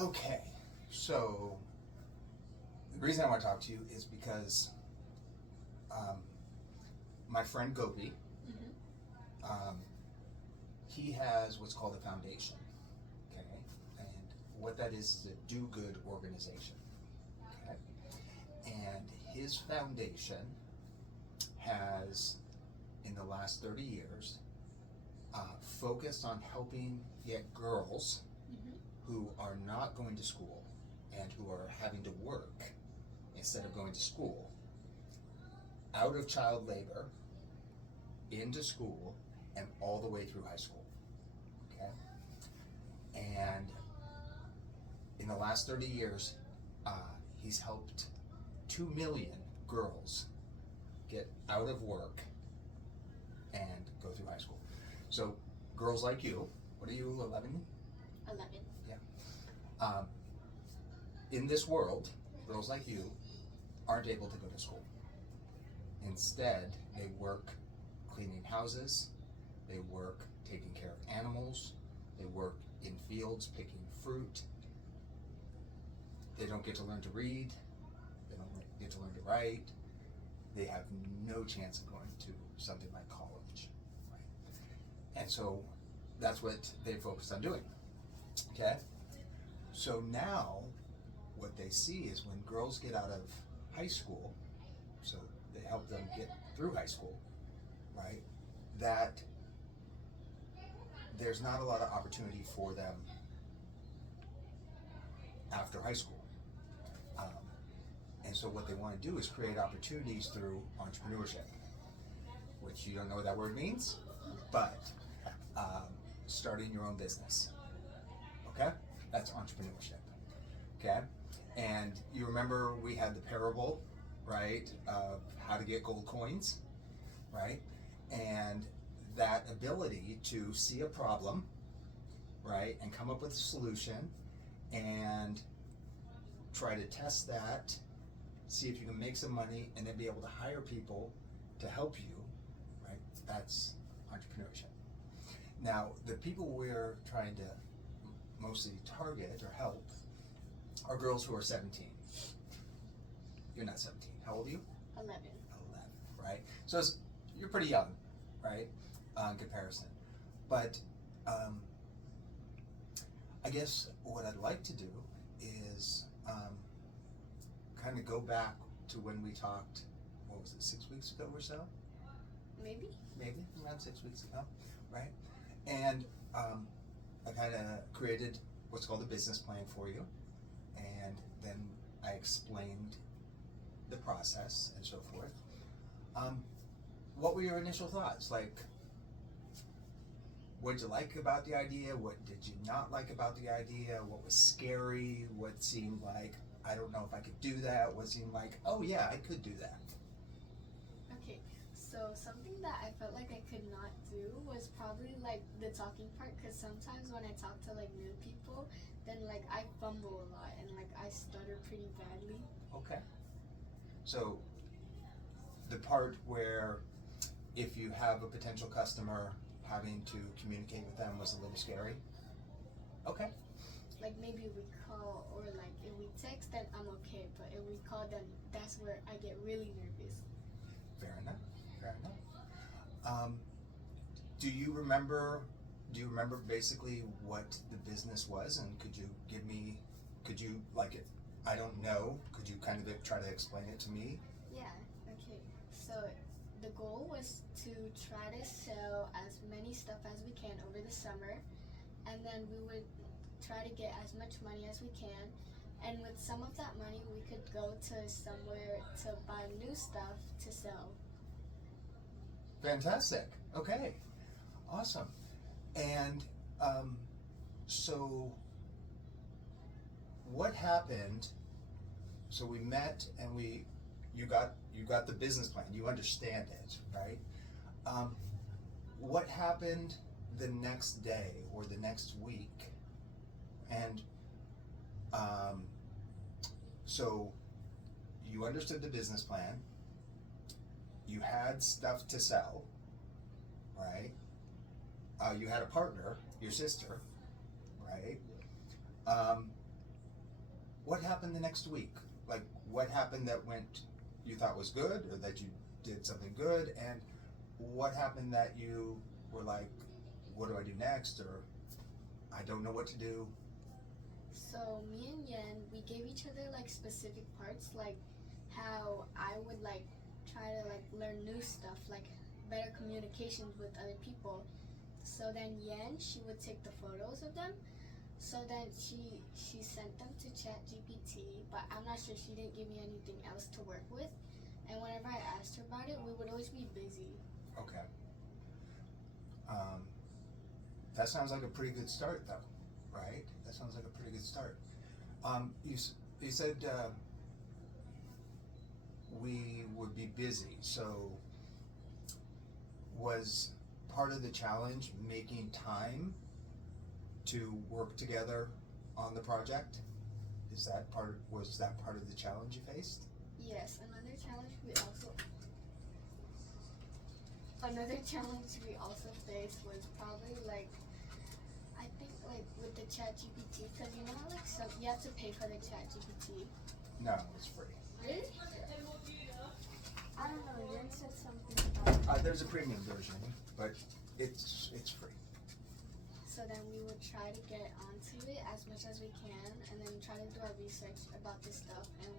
Okay, so the reason I want to talk to you is because um, my friend Gopi, um, he has what's called a foundation, okay? And what that is a do-good organization, okay? And his foundation has, in the last 30 years, focused on helping get girls who are not going to school and who are having to work instead of going to school, out of child labor, into school, and all the way through high school, okay? And in the last 30 years, he's helped 2 million girls get out of work and go through high school. So girls like you, what are you, 11? 11. Yeah. In this world, girls like you aren't able to go to school. Instead, they work cleaning houses, they work taking care of animals, they work in fields picking fruit. They don't get to learn to read, they don't get to learn to write, they have no chance of going to something like college, right? And so that's what they focused on doing, okay? So now what they see is when girls get out of high school, so they help them get through high school, right, that there's not a lot of opportunity for them after high school. And so what they want to do is create opportunities through entrepreneurship, which you don't know what that word means, but starting your own business, okay? That's entrepreneurship, okay? And you remember we had the parable, right, of how to get gold coins, right? And that ability to see a problem, right, and come up with a solution and try to test that, see if you can make some money, and then be able to hire people to help you, right? That's entrepreneurship. Now, the people we're trying to mostly target or help are girls who are 17. You're not 17. How old are you? 11. 11, right? So you're pretty young, right, in comparison. But I guess what I'd like to do is kind of go back to when we talked, what was it, 6 weeks ago or so? Maybe Around 6 weeks ago, right? And I kind of created what's called a business plan for you, and then I explained the process and so forth. What were your initial thoughts? Like, what did you like about the idea? What did you not like about the idea? What was scary? What seemed like, I don't know if I could do that? What seemed like, oh yeah, I could do that? Okay, so something that I felt like I could not do was probably like the talking part, because sometimes when I talk to like new people, then like I fumble a lot and like I stutter pretty badly. Okay. So the part where if you have a potential customer, having to communicate with them was a little scary? Okay. Like maybe we call, or like if we text, then I'm okay, but if we call, then that's where I get really nervous. Fair enough. Do you remember basically what the business was, and could you like it, I don't know, could you kind of try to explain it to me? Yeah, okay. So the goal was to try to sell as many stuff as we can over the summer, and then we would try to get as much money as we can, and with some of that money we could go to somewhere to buy new stuff to sell. Fantastic. Okay. Awesome. And so what happened? So we met and you got the business plan. You understand it, right? What happened the next day or the next week? And so you understood the business plan. You had stuff to sell, right? You had a partner, your sister, right? what happened the next week? Like, what happened that you thought was good, or that you did something good, and what happened that you were like, what do I do next, or I don't know what to do? So me and Yen, we gave each other like specific parts, like how I would like try to like learn new stuff, like better communications with other people. So then Yen, she would take the photos of them. So then she sent them to ChatGPT, but I'm not sure, she didn't give me anything else to work with. And whenever I asked her about it, we would always be busy. Okay. That sounds like a pretty good start, though, right? That sounds like a pretty good start. You said we would be busy, so was part of the challenge making time to work together on the project? Was that part of the challenge you faced? Yes, another challenge we also faced was probably like, I think like with the ChatGPT, because you know how like you have to pay for the ChatGPT. No, it's free. Really? Yeah. I don't know. Yen said something about. There's a premium version, but it's free. So then we would try to get onto it as much as we can, and then try to do our research about this stuff, and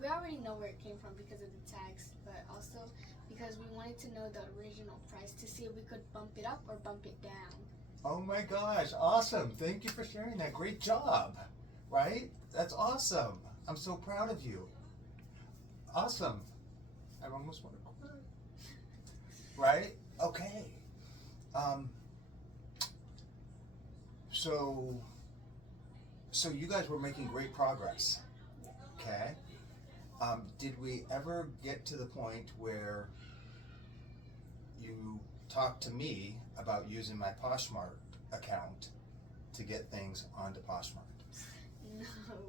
we already know where it came from because of the tags, but also because we wanted to know the original price to see if we could bump it up or bump it down. Oh my gosh, awesome. Thank you for sharing that. Great job, right? That's awesome. I'm so proud of you. Awesome. I almost want to cry. Right? Okay. So you guys were making great progress. Okay. Did we ever get to the point where you talked to me about using my Poshmark account to get things onto Poshmark? No,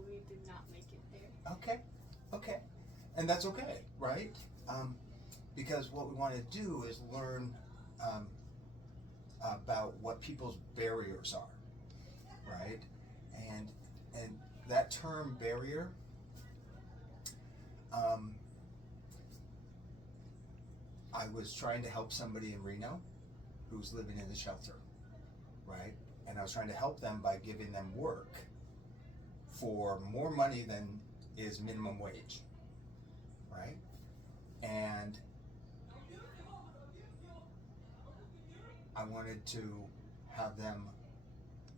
we did not make it there. Okay. And that's okay, right? Because what we want to do is learn about what people's barriers are, right? And that term barrier, I was trying to help somebody in Reno who's living in the shelter, right? And I was trying to help them by giving them work for more money than is minimum wage, right? And I wanted to have them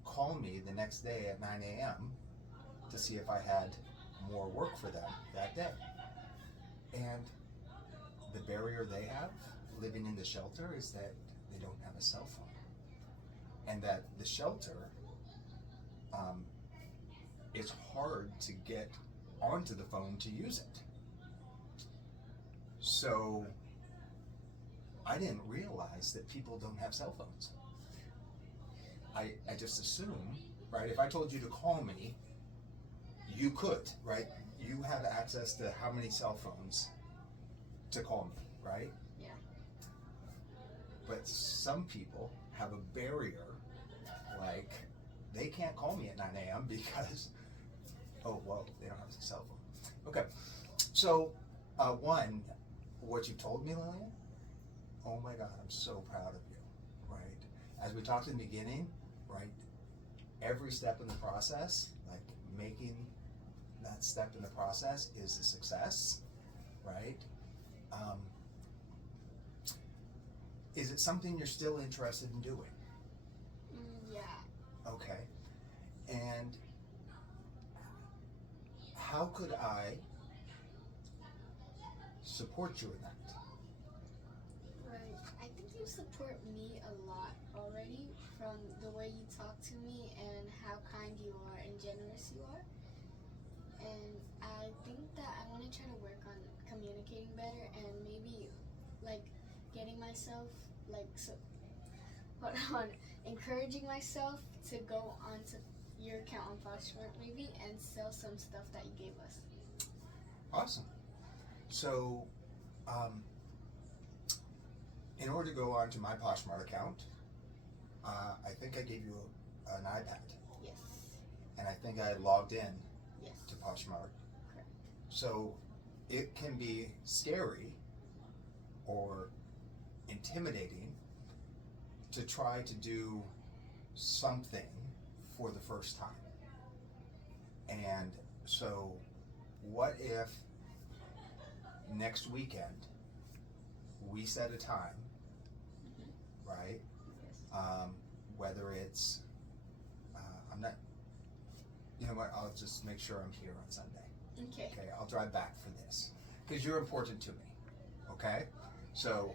call me the next day at 9 a.m. to see if I had more work for them that day. And the barrier they have living in the shelter is that they don't have a cell phone. And that the shelter, it's hard to get onto the phone to use it. So I didn't realize that people don't have cell phones. I just assume, right, if I told you to call me, you could, right? You have access to how many cell phones to call me, right? Yeah. But some people have a barrier, like they can't call me at 9 a.m. because, oh, well, they don't have a cell phone. Okay, so one, what you told me, Lillian, oh my God, I'm so proud of you, right? As we talked in the beginning, right, every step in the process, like making that step in the process is a success, right? Is it something you're still interested in doing? Yeah. Okay. And how could I support you in that? Right. I think you support me a lot already from the way you talk to me and how kind you are and generous you are. And I think that I want to try to work on communicating better and maybe like getting myself encouraging myself to go onto your account on Poshmark maybe and sell some stuff that you gave us. Awesome. So, in order to go onto my Poshmark account, I think I gave you an iPad. Yes. And I think I logged in to Poshmark. Correct. So it can be scary or intimidating to try to do something for the first time. And so what if next weekend we set a time, right? Yes. Whether it's, I'm not, you know what, I'll just make sure I'm here on Sunday. Okay. Okay, I'll drive back for this, because you're important to me, okay? So,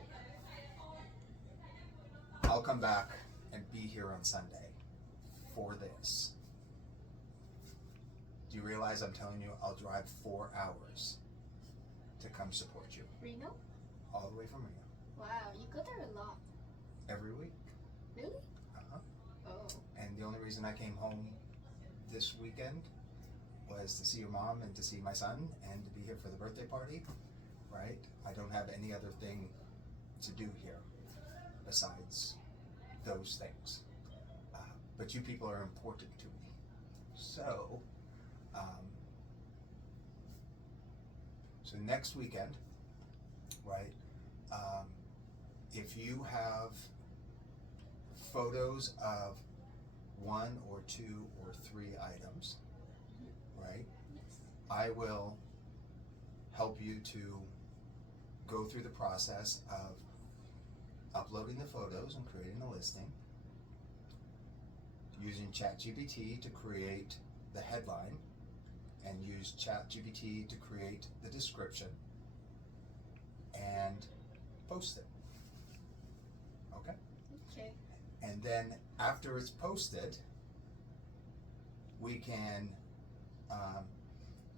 I'll come back and be here on Sunday for this. Do you realize I'm telling you I'll drive 4 hours to come support you? Reno? All the way from Reno. Wow, you go there a lot. Every week. Really? Uh-huh. Oh. And the only reason I came home this weekend was to see your mom and to see my son and to be here for the birthday party, right? I don't have any other thing to do here besides those things. But you people are important to me. So, so next weekend, right, if you have photos of 1 or 2 or 3 items, right, Yes. I will help you to go through the process of uploading the photos and creating a listing, using ChatGPT to create the headline, and use ChatGPT to create the description, and post it. Okay? Okay. And then after it's posted, we can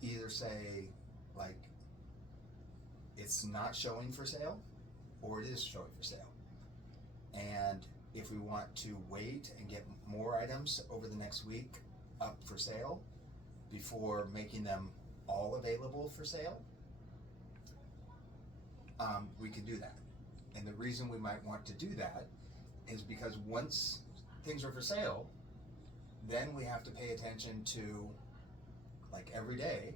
either say, like, it's not showing for sale, or it is showing for sale. And if we want to wait and get more items over the next week up for sale before making them all available for sale, we could do that. And the reason we might want to do that is because once things are for sale, then we have to pay attention to, like every day,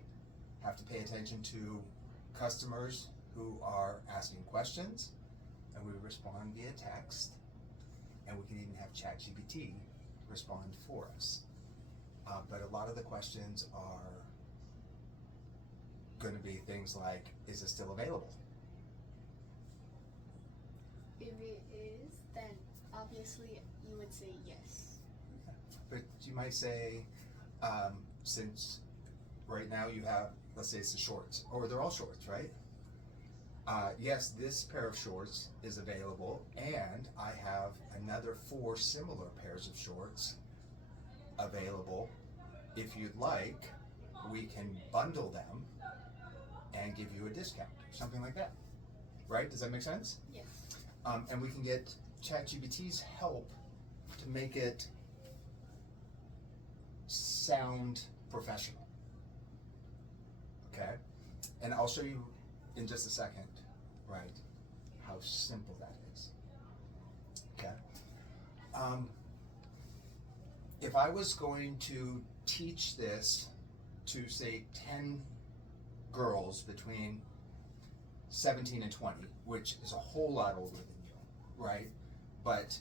have to pay attention to customers who are asking questions, and we respond via text, and we can even have ChatGPT respond for us. But a lot of the questions are going to be things like, is it still available? If it is, then obviously you would say yes. But you might say, since right now you have, let's say it's the shorts, or they're all shorts, right? Yes, this pair of shorts is available, and I have another 4 similar pairs of shorts available. If you'd like, we can bundle them and give you a discount, something like that. Right? Does that make sense? Yes. And we can get ChatGPT's help to make it sound professional. Okay? And I'll show you in just a second, right, how simple that is. Okay? If I was going to teach this to, say, 10 girls between 17 and 20, which is a whole lot older than you, right? But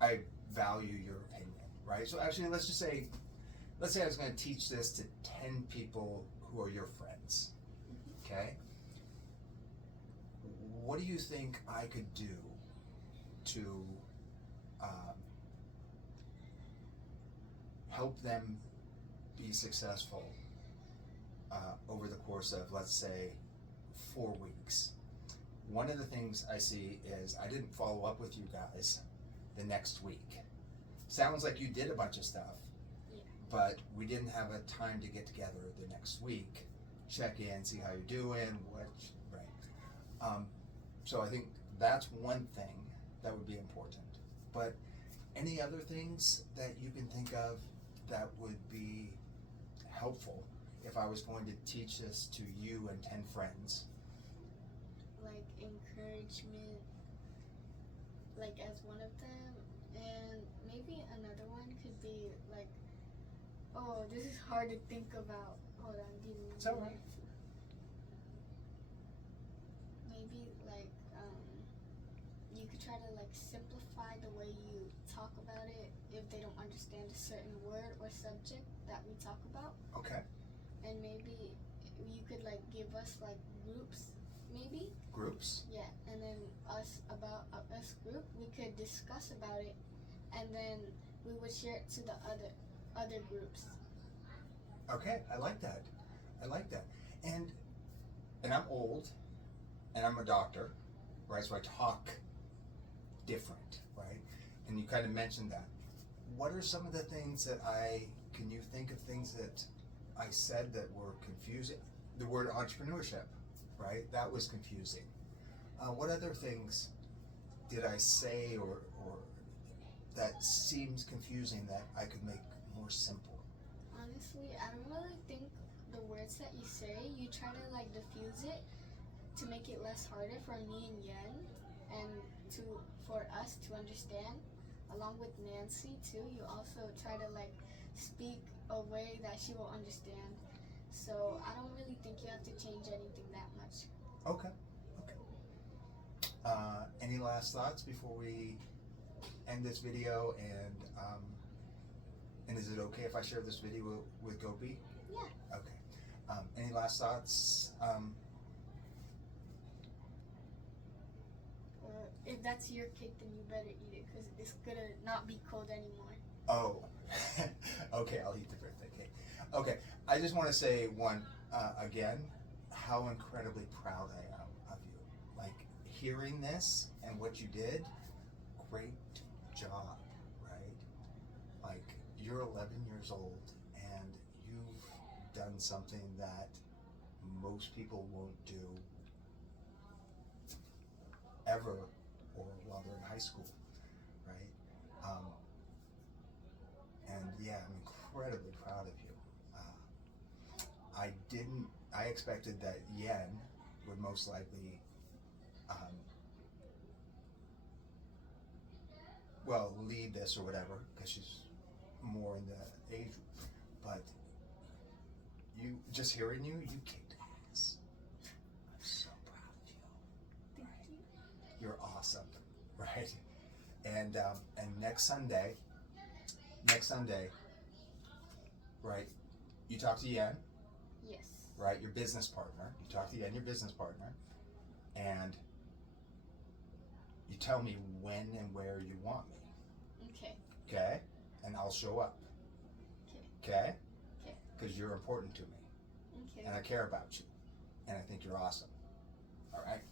I value your opinion, right? So actually, let's say I was going to teach this to 10 people who are your friends, okay? What do you think I could do to help them be successful over the course of, let's say, 4 weeks? One of the things I see is I didn't follow up with you guys the next week. Sounds like you did a bunch of stuff, Yeah. but we didn't have a time to get together the next week, check in, see how you're doing, right? So I think that's one thing that would be important. But any other things that you can think of that would be helpful if I was going to teach this to you and 10 friends? Like encouragement, like as one of them, and maybe another one could be like this is hard to think about. Hold on, give me. It's all right. Maybe like you could try to like simplify the way you talk about it if they don't understand a certain word or subject that we talk about. Okay. And maybe you could like give us like groups, maybe. Groups. Yeah, and then us group, we could discuss about it, and then we would share it to the other groups. Okay, I like that. I like that. And I'm old, and I'm a doctor, right? So I talk different, right? And you kind of mentioned that. What are some of the things that can you think of things that I said that were confusing? The word entrepreneurship, right? That was confusing. What other things did I say or that seems confusing that I could make more simple? Honestly, I don't really think the words that you say, you try to like diffuse it to make it less harder for me and Yen, and for us to understand. Along with Nancy too, you also try to like speak a way that she will understand. So I don't really think you have to change anything that much. Okay. Any last thoughts before we end this video? And is it okay if I share this video with Gopi? Yeah. Okay. Any last thoughts? If that's your cake, then you better eat it because it's gonna not be cold anymore. Oh, okay, I'll eat the birthday cake. Okay, I just want to say again, how incredibly proud I am of you. Like, hearing this and what you did, great job, right? Like, you're 11 years old and you've done something that most people won't do ever or while they're in high school, right? And yeah, I'm incredibly proud of you. I expected that Yen would most likely, lead this or whatever, because she's more in the age, but you, just hearing you kicked ass. I'm so proud of you. Thank you. You're awesome, right? And next Sunday, right? You talk to Yen, Yes. right? Your business partner. You talk to Yen, your business partner, and you tell me when and where you want me. Okay. Okay? And I'll show up. Okay. Okay? Okay. Because you're important to me, Okay. and I care about you, and I think you're awesome. All right?